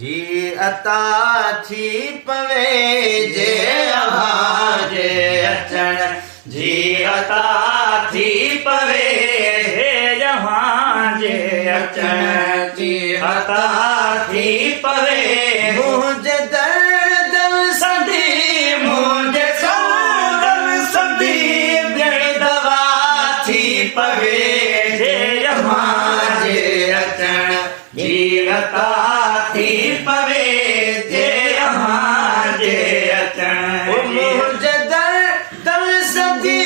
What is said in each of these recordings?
जी अता थी पवे जे आवाज अचण जी अता थी पवे जे जहां जे अचण जी अता थी पवे मुझे दर्द सदी मुझे सौदन सदी जड़ दवा थी पवे जे जहां जे अचण जी अता थी पवे जे अहां जे अचण मुझे दर्द सदी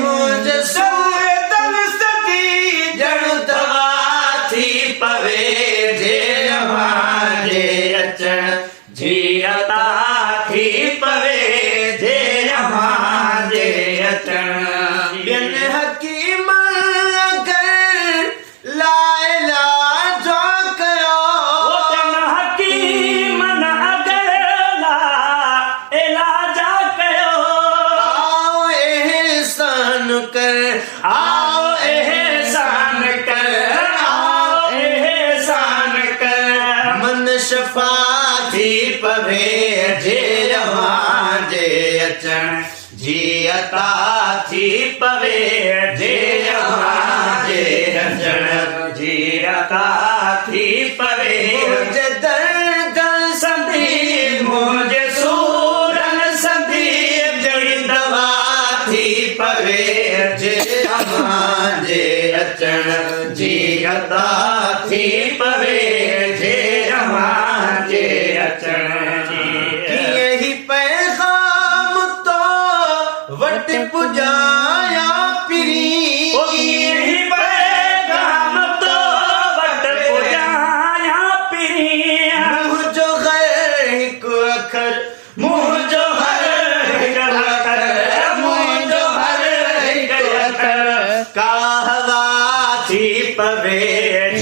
मुझे सौदन सदी जड़ दवा थी पवे जे अहां जे अचण जी अता थी पवे जे अहां जे अचण बिन हकीम अगर लाए लाजो कयो बिन हकीम अगर ला इलाजा कयो आओ एहसान कर आओ एहसान कर आओ एहसान कर मन शफा थी पवे जे अहां जे अचण जी अता थी पवे जे अहां जे अचण जी अता थी पवे मुझे दर्द सदी मुझे सूरन सदी जड़ी दवा थी पवे जे अहां जे अचण जी अता थी पवे जे अहां जे अचण यही पैगाम तो वट पुजाया पिरी यही पैगाम तो वट पुजाया पिरी मुँह जो हर एक अखर मुँह जो हर एक अखर मुँह जो हर एक अखर कहवा थी पवे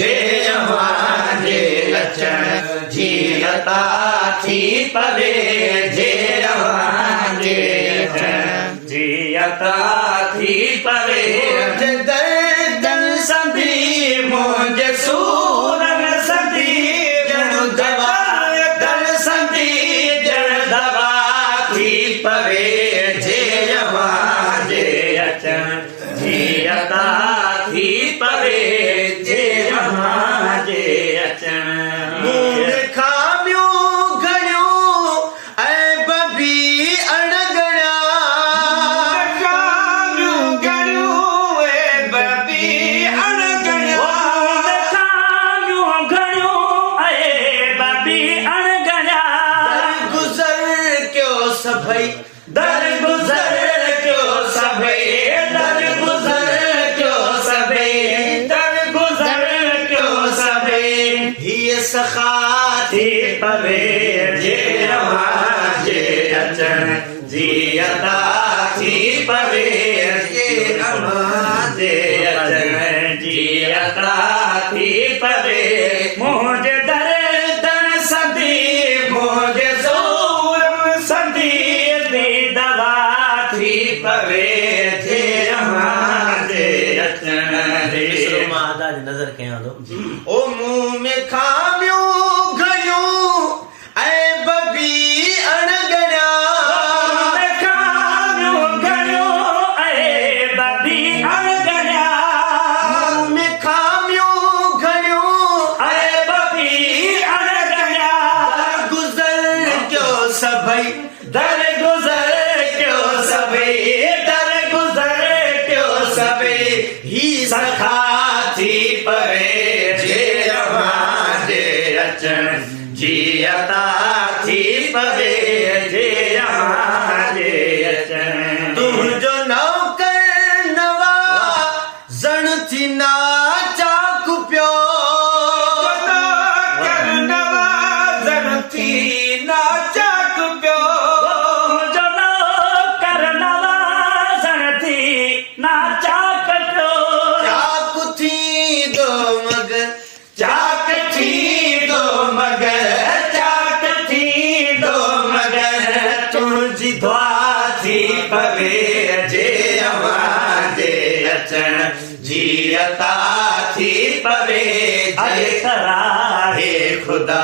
जे अहां जे अचण जी अता थी पवे जे अहां जे अचण जी अता थी पवे मुझे दर्द सदी मुझे सूरन सदी जड़ दवा दर सदी जड़ दवा थी पवे जे अहां जे अचण जी अता थी पवे जे अहां जे अचण मूं खामियूं घणियूं ऐं बबी अणगणा खामियूं घणियूं ऐं बबी अणगणा खामियूं घणियूं ऐं बबी अणगणा गुज़र कयो सभई दर गुज़र कयो सभई दर गुज़र कयो सभई दर गुज़र कयो सभई हीअ सखा थी पवे जे अहां जे अचण जी अता थी पवे जे अहां जे अचण जी अता थी पवे मुझे दर्द सदी मुझे सूरन सदी दी दवा थी पवे जे अहां जे अचण नज़र कयां थो ओ मुंह में खामियूं घणियूं ऐं बबी अणगणा खामियूं घणियूं ऐं बबी अणगणा मुंह में खामियूं घणियूं ऐं बबी अणगणा गुज़र कयो सभई दर गुज़र कयो सभई दर गुज़र कयो सभई ही सखा थी पवे जे अहां जे अचण जी अता थी पवे जे अहां जे अचण तुंहिंजो नौकर नवा ज़ण थी नाचाक पियो नौकर नवा ज़ण थी नाचाक पियो तुंहिंजो नौकर नवा ज़ण थी नाचाक पियो चाक थी दो दुआ थी पवे जे अवां जे अचण जी अता थी पवे जे अरे सराहे हे खुदा।